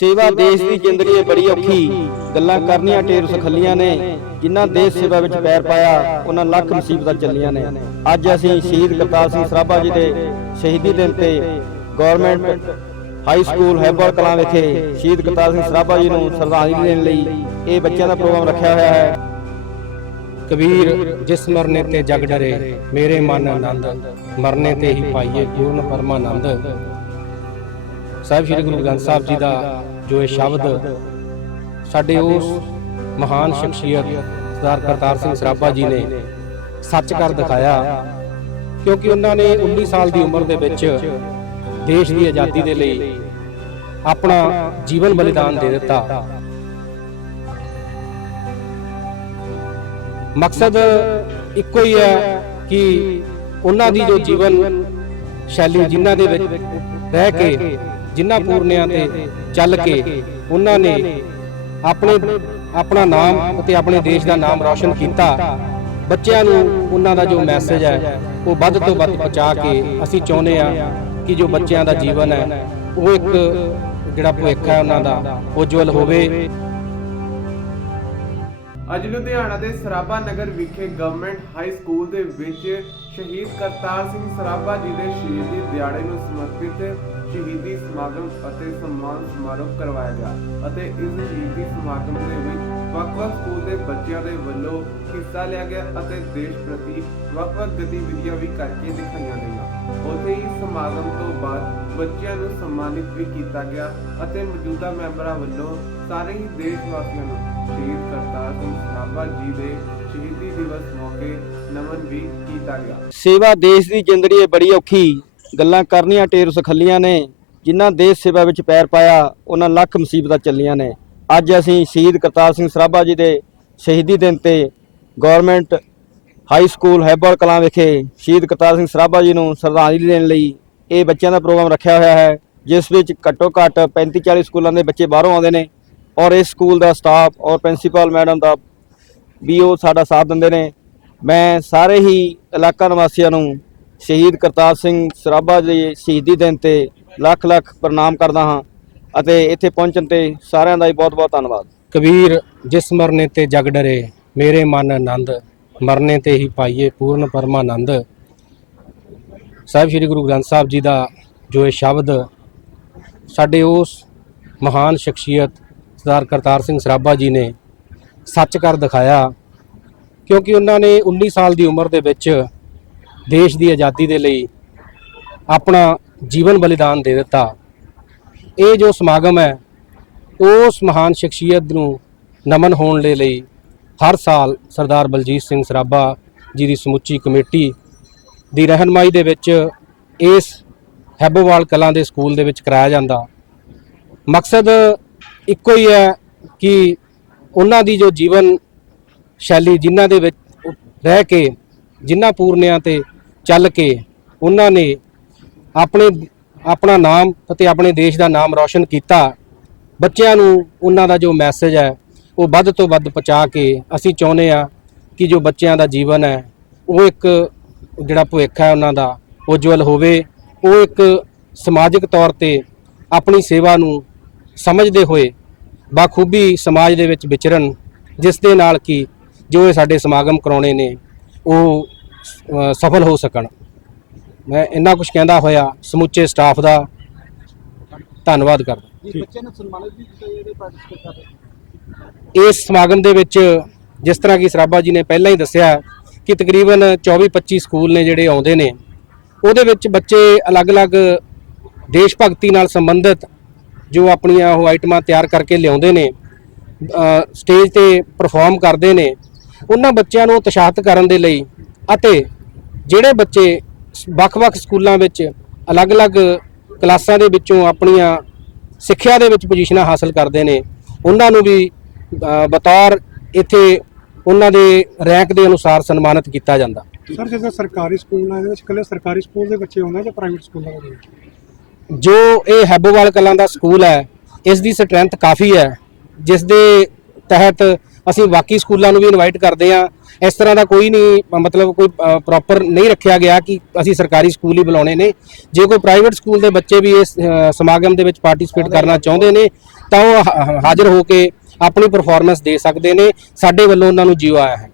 ਸੇਵਾ ਦੇਸ਼ ਦੀ ਜ਼ਿੰਦਗੀ ਬੜੀ ਔਖੀ। ਗੱਲਾਂ ਕਰਨੀਆਂ ਢੇਰ ਸਖੱਲੀਆਂ ਨੇ। ਜਿਨ੍ਹਾਂ ਦੇਸ਼ ਸੇਵਾ ਵਿੱਚ ਪੈਰ ਪਾਇਆ, ਉਹਨਾਂ ਲੱਖ ਮੁਸੀਬਤਾਂ ਚੱਲੀਆਂ ਨੇ। ਅੱਜ ਅਸੀਂ ਸ਼ਹੀਦ ਕਰਤਾਰ ਸਿੰਘ ਸਰਾਭਾ ਜੀ ਦੇ ਸ਼ਹੀਦੀ ਦਿਨ ਤੇ government high school Haibar Kalan ਵਿਖੇ ਸ਼ਹੀਦ ਕਰਤਾਰ ਸਿੰਘ ਸਰਾਭਾ ਜੀ ਨੂੰ ਸ਼ਰਧਾਂਜਲੀ ਦੇਣ ਲਈ ਇਹ ਬੱਚਿਆਂ ਦਾ ਪ੍ਰੋਗਰਾਮ ਰੱਖਿਆ ਹੋਇਆ ਹੈ। ਕਬੀਰ, ਜਿਸ ਮਰਨੇ ਤੇ ਜਗ ਡਰੇ, ਮੇਰੇ ਮਨ ਆਨੰਦ। ਮਰਨੇ ਤੇ ਹੀ ਪਾਈਏ ਪੂਰਨ ਪਰਮਾਨੰਦ। ਸਾਹਿਬ ਸ੍ਰੀ ਗੁਰੂ ਗ੍ਰੰਥ ਸਾਹਿਬ ਜੀ ਦਾ ਜੋ ਇਹ ਸ਼ਬਦ ਸਾਡੇ ਉਸ ਮਹਾਨ ਸ਼ਖਸੀਅਤ ਸਰਦਾਰ ਕਰਤਾਰ ਸਿੰਘ ਸਰਾਭਾ ਜੀ ਨੇ ਸੱਚ ਕਰ ਦਿਖਾਇਆ ਕਿਉਂਕਿ ਉਹਨਾਂ ਨੇ 19 ਸਾਲ ਦੀ ਉਮਰ ਦੇ ਵਿੱਚ ਦੇਸ਼ ਦੀ ਆਜ਼ਾਦੀ ਦੇ ਲਈ ਆਪਣਾ ਜੀਵਨ ਬਲੀਦਾਨ ਦੇ ਦਿੱਤਾ। ਮਕਸਦ ਇੱਕੋ ਹੀ ਹੈ ਕਿ ਉਹਨਾਂ ਦੀ ਜੋ ਜੀਵਨ ਸ਼ੈਲੀ ਜਿਨ੍ਹਾਂ ਦੇ ਵਿੱਚ ਰਹਿ ਕੇ ਜਿਨ੍ਹਾਂ ਪੂਰਨਿਆਂ ਤੇ ਚੱਲ ਕੇ ਉਹਨਾਂ ਨੇ ਆਪਣੇ ਆਪਣਾ ਨਾਮ ਅਤੇ ਆਪਣੇ ਦੇਸ਼ ਦਾ ਨਾਮ ਰੌਸ਼ਨ ਕੀਤਾ। ਬੱਚਿਆਂ ਨੂੰ ਉਹਨਾਂ ਦਾ ਜੋ ਮੈਸੇਜ ਹੈ ਉਹ ਵੱਧ ਤੋਂ ਵੱਧ ਪਹੁੰਚਾ ਕੇ ਅਸੀਂ ਚਾਹੁੰਦੇ ਆ ਕਿ ਜੋ ਬੱਚਿਆਂ ਦਾ ਜੀਵਨ ਹੈ ਉਹ ਇੱਕ ਜਿਹੜਾ ਭਵਿੱਖ ਹੈ ਉਹਨਾਂ ਦਾ ਉਜਵਲ ਹੋਵੇ। ਅੱਜ ਲੁਧਿਆਣਾ ਦੇ ਸਰਾਭਾ ਨਗਰ ਵਿਖੇ ਗਵਰਨਮੈਂਟ ਹਾਈ ਸਕੂਲ ਦੇ ਵਿੱਚ ਸ਼ਹੀਦ ਕਰਤਾਰ ਸਿੰਘ ਸਰਾਭਾ ਜੀ ਦੇ ਸ਼ਹੀਦੀ ਦਿਹਾੜੇ ਨੂੰ ਸਮਰਪਿਤ ਸ਼ਹੀਦੀ ਸਮਾਗਮ ਅਤੇ ਸਨਮਾਨ ਸਮਾਰੋਹ ਕਰਵਾਇਆ ਗਿਆ ਅਤੇ ਇਸ ਸ਼ਹੀਦੀ ਸਮਾਗਮ ਦੇ ਵਿੱਚ ਵੱਖ-ਵੱਖ ਸਕੂਲ ਦੇ ਬੱਚਿਆਂ ਦੇ ਵੱਲੋਂ ਹਿੱਸਾ ਲਿਆ ਗਿਆ ਅਤੇ ਦੇਸ਼ ਪ੍ਰਤੀ ਵੱਖ-ਵੱਖ ਗਤੀਵਿਧੀਆਂ ਵੀ ਕਰਕੇ ਦਿਖਾਈਆਂ ਗਈਆਂ। ਉੱਥੇ ਹੀ ਸਮਾਗਮ ਤੋਂ ਬਾਅਦ ਬੱਚਿਆਂ ਨੂੰ ਸਨਮਾਨਿਤ ਵੀ ਕੀਤਾ ਗਿਆ ਅਤੇ ਮੌਜੂਦਾ ਮੈਂਬਰਾਂ ਵੱਲੋਂ ਸਾਰੇ ਹੀ ਦੇਸ਼ ਵਾਸੀਆਂ ਨੂੰ ਸ਼ਹੀਦ ਕਰਤਾਰ ਸਿੰਘ ਸਰਾਭਾ ਜੀ ਦੇ ਸ਼ਹੀਦੀ ਦਿਵਸ ਮੌਕੇ ਨਮਨ ਵੀ ਕੀਤਾ ਗਿਆ ਸੇਵਾ ਦੇਸ਼ ਦੀ ਜ਼ਿੰਦਗੀ ਏ ਬੜੀ ਔਖੀ ਗੱਲਾਂ ਕਰਨੀਆਂ ਢੇਰ ਸਖੱਲੀਆਂ ਨੇ, ਜਿਨ੍ਹਾਂ ਦੇਸ਼ ਸੇਵਾ ਵਿੱਚ ਪੈਰ ਪਾਇਆ, ਉਹਨਾਂ ਲੱਖ ਮੁਸੀਬਤਾਂ ਚੱਲੀਆਂ ਨੇ। ਅੱਜ ਅਸੀਂ ਸ਼ਹੀਦ ਕਰਤਾਰ ਸਿੰਘ ਸਰਾਭਾ ਜੀ ਦੇ ਸ਼ਹੀਦੀ ਦਿਨ ਤੇ government high school Haibal Kalan ਵਿਖੇ ਸ਼ਹੀਦ ਕਰਤਾਰ ਸਿੰਘ ਸਰਾਭਾ ਜੀ ਨੂੰ ਸ਼ਰਧਾਂਜਲੀ ਦੇਣ ਲਈ ਇਹ ਬੱਚਿਆਂ ਦਾ ਪ੍ਰੋਗਰਾਮ ਰੱਖਿਆ ਹੋਇਆ ਹੈ, ਜਿਸ ਵਿੱਚ ਘੱਟੋ ਘੱਟ 35 40 ਸਕੂਲਾਂ ਦੇ ਬੱਚੇ ਬਾਹਰੋਂ ਆਉਂਦੇ ਨੇ। ਔਰ ਇਸ ਸਕੂਲ ਦਾ ਸਟਾਫ ਔਰ ਪ੍ਰਿੰਸੀਪਲ ਮੈਡਮ ਦਾ ਵੀ ਉਹ ਸਾਡਾ ਸਾਥ ਦਿੰਦੇ ਨੇ। ਮੈਂ ਸਾਰੇ ਹੀ ਇਲਾਕਾ ਨਿਵਾਸੀਆਂ ਨੂੰ ਸ਼ਹੀਦ ਕਰਤਾਰ ਸਿੰਘ ਸਰਾਭਾ ਦੇ ਸ਼ਹੀਦੀ ਦਿਨ ਤੇ ਲੱਖ ਲੱਖ ਪ੍ਰਣਾਮ ਕਰਦਾ ਹਾਂ ਅਤੇ ਇੱਥੇ ਪਹੁੰਚਣ ਤੇ ਸਾਰਿਆਂ ਦਾ ਹੀ ਬਹੁਤ ਬਹੁਤ ਧੰਨਵਾਦ। ਕਬੀਰ, ਜਿਸ ਮਰਨੇ ਤੇ ਜਗ ਡਰੇ, ਮੇਰੇ ਮਨ ਆਨੰਦ, ਮਰਨੇ ਤੇ ਹੀ ਪਾਈਏ ਪੂਰਨ ਪਰਮਾਨੰਦ। ਸਾਹਿਬ ਸ੍ਰੀ ਗੁਰੂ ਗ੍ਰੰਥ ਸਾਹਿਬ ਜੀ ਦਾ ਜੋ ਇਹ ਸ਼ਬਦ, ਸਾਡੇ ਉਸ ਮਹਾਨ ਸ਼ਖਸੀਅਤ ਸਰਦਾਰ ਕਰਤਾਰ ਸਿੰਘ ਸਰਾਭਾ ਜੀ ਨੇ ਸੱਚ ਕਰ ਦਿਖਾਇਆ, ਕਿਉਂਕਿ ਉਹਨਾਂ ਨੇ 19 ਸਾਲ ਦੀ ਉਮਰ ਦੇ ਵਿੱਚ ਦੇਸ਼ ਦੀ ਆਜ਼ਾਦੀ ਦੇ ਲਈ ਆਪਣਾ ਜੀਵਨ ਬਲੀਦਾਨ ਦੇ ਦਿੱਤਾ। ਇਹ ਜੋ ਸਮਾਗਮ ਹੈ, ਉਸ ਮਹਾਨ ਸ਼ਖਸੀਅਤ ਨੂੰ ਨਮਨ ਹੋਣ ਦੇ ਲਈ ਹਰ ਸਾਲ ਸਰਦਾਰ ਬਲਜੀਤ ਸਿੰਘ ਸਰਾਭਾ ਜੀ ਦੀ ਸਮੁੱਚੀ ਕਮੇਟੀ ਦੀ ਰਹਿਨਮਾਈ ਦੇ ਵਿੱਚ ਇਸ ਹੈਬੋਵਾਲ ਕਲਾਂ ਦੇ ਸਕੂਲ ਦੇ ਵਿੱਚ ਕਰਾਇਆ ਜਾਂਦਾ। ਮਕਸਦ ਇੱਕੋ ਹੀ ਹੈ ਕਿ ਉਹਨਾਂ ਦੀ ਜੋ ਜੀਵਨ ਸ਼ੈਲੀ ਜਿਨ੍ਹਾਂ ਦੇ ਵਿੱਚ ਰਹਿ ਕੇ, ਜਿਨ੍ਹਾਂ ਪੂਰਨਿਆਂ ਤੇ ਚੱਲ ਕੇ ਉਹਨਾਂ ਨੇ ਆਪਣੇ, ਆਪਣਾ ਨਾਮ ਅਤੇ ਆਪਣੇ ਦੇਸ਼ ਦਾ ਨਾਮ ਰੌਸ਼ਨ ਕੀਤਾ, ਬੱਚਿਆਂ ਨੂੰ ਉਹਨਾਂ ਦਾ ਜੋ ਮੈਸੇਜ ਹੈ, ਉਹ ਵੱਧ ਤੋਂ ਵੱਧ ਪਹੁੰਚਾ ਕੇ ਅਸੀਂ ਚਾਹੁੰਦੇ ਆ ਕਿ ਜੋ ਬੱਚਿਆਂ ਦਾ ਜੀਵਨ ਹੈ, ਉਹ ਇੱਕ ਜਿਹੜਾ ਭਵਿੱਖ ਹੈ ਉਹਨਾਂ ਦਾ ਉਜਵਲ ਹੋਵੇ, ਉਹ ਇੱਕ ਸਮਾਜਿਕ ਤੌਰ ਤੇ ਆਪਣੀ ਸੇਵਾ ਨੂੰ ਸਮਝਦੇ ਹੋਏ ਬਾਖੂਬੀ ਸਮਾਜ ਦੇ ਵਿੱਚ ਵਿਚਰਨ ਜਿਸ ਦੇ ਨਾਲ ਕਿ ਜੋ ਇਹ ਸਾਡੇ ਸਮਾਗਮ ਕਰਾਉਣੇ ਨੇ ਉਹ ਸਫਲ ਹੋ ਸਕਣ। ਮੈਂ ਇੰਨਾ ਕੁਝ ਕਹਿੰਦਾ ਹੋਇਆ ਸਮੁੱਚੇ ਸਟਾਫ ਦਾ ਧੰਨਵਾਦ ਕਰਦਾ। ਬੱਚਿਆਂ ਨੂੰ ਸਨਮਾਨਿਤ ਵੀ ਕੀਤਾ ਜਿਹੜੇ ਪਾਰਟਿਸਿਪੇਟ ਕਰ ਰਹੇ ਇਸ ਸਮਾਗਮ ਦੇ ਵਿੱਚ ਜਿਸ ਤਰ੍ਹਾਂ ਕਿ ਸਰਾਭਾ ਜੀ ਨੇ ਪਹਿਲਾਂ ਹੀ ਦੱਸਿਆ ਕਿ ਤਕਰੀਬਨ 24-25 ਸਕੂਲ ਨੇ ਜਿਹੜੇ ਆਉਂਦੇ ਨੇ ਉਹਦੇ ਵਿੱਚ ਬੱਚੇ ਅਲੱਗ-ਅਲੱਗ ਦੇਸ਼ ਭਗਤੀ ਨਾਲ ਸੰਬੰਧਿਤ ਜੋ ਆਪਣੀਆਂ ਉਹ ਆਈਟਮਾਂ ਤਿਆਰ ਕਰਕੇ ਲਿਆਉਂਦੇ ਨੇ ਸਟੇਜ ਤੇ ਪਰਫਾਰਮ ਕਰਦੇ ਨੇ, ਉਹਨਾਂ ਬੱਚਿਆਂ ਨੂੰ ਉਤਸ਼ਾਹਿਤ ਕਰਨ ਦੇ ਲਈ ਅਤੇ ਜਿਹੜੇ ਬੱਚੇ ਵੱਖ-ਵੱਖ ਸਕੂਲਾਂ ਵਿੱਚ ਅਲੱਗ-ਅਲੱਗ ਕਲਾਸਾਂ ਦੇ ਵਿੱਚੋਂ ਆਪਣੀਆਂ ਸਿੱਖਿਆ ਦੇ ਵਿੱਚ ਪੋਜੀਸ਼ਨਾਂ ਹਾਸਲ ਕਰਦੇ ਨੇ, ਉਹਨਾਂ ਨੂੰ ਵੀ ਬਤੌਰ ਇੱਥੇ ਉਹਨਾਂ ਦੇ ਰੈਂਕ ਦੇ ਅਨੁਸਾਰ ਸਨਮਾਨਿਤ ਕੀਤਾ ਜਾਂਦਾ। ਸਰ, ਜਦੋਂ ਸਰਕਾਰੀ ਸਕੂਲ ਨਾਲ ਇਹਦੇ ਵਿੱਚ ਇਕੱਲੇ ਸਰਕਾਰੀ ਸਕੂਲ ਦੇ ਬੱਚੇ ਆਉਂਦੇ ਜਾਂ ਪ੍ਰਾਈਵੇਟ ਸਕੂਲਾਂ ਦੇ ਜੋ ਇਹ ਹੈਬੋਵਾਲ ਕਲਾਂ ਦਾ ਸਕੂਲ ਹੈ, ਇਸ ਦੀ ਸਟਰੈਂਥ ਕਾਫੀ ਹੈ, ਜਿਸ ਦੇ ਤਹਿਤ ਅਸੀਂ ਬਾਕੀ ਸਕੂਲਾਂ ਨੂੰ ਵੀ ਇਨਵਾਈਟ ਕਰਦੇ ਹਾਂ। ਇਸ ਤਰ੍ਹਾਂ ਦਾ ਕੋਈ ਨਹੀਂ, ਮਤਲਬ ਕੋਈ ਪ੍ਰੋਪਰ ਨਹੀਂ ਰੱਖਿਆ ਗਿਆ ਕਿ ਅਸੀਂ ਸਰਕਾਰੀ ਸਕੂਲ ਹੀ ਬੁਲਾਉਣੇ ਨੇ। ਜੇ ਕੋਈ ਪ੍ਰਾਈਵੇਟ ਸਕੂਲ ਦੇ ਬੱਚੇ ਵੀ ਇਸ ਸਮਾਗਮ ਦੇ ਵਿੱਚ ਪਾਰਟਿਸਿਪੇਟ ਕਰਨਾ ਚਾਹੁੰਦੇ ਨੇ, ਤਾਂ ਉਹ ਹਾ- ਹਾਜ਼ਰ ਹੋ ਕੇ ਆਪਣੀ ਪਰਫਾਰਮੈਂਸ ਦੇ ਸਕਦੇ ਨੇ। ਸਾਡੇ ਵੱਲੋਂ ਉਹਨਾਂ ਨੂੰ ਜੀਓ ਆਇਆ ਹੈ।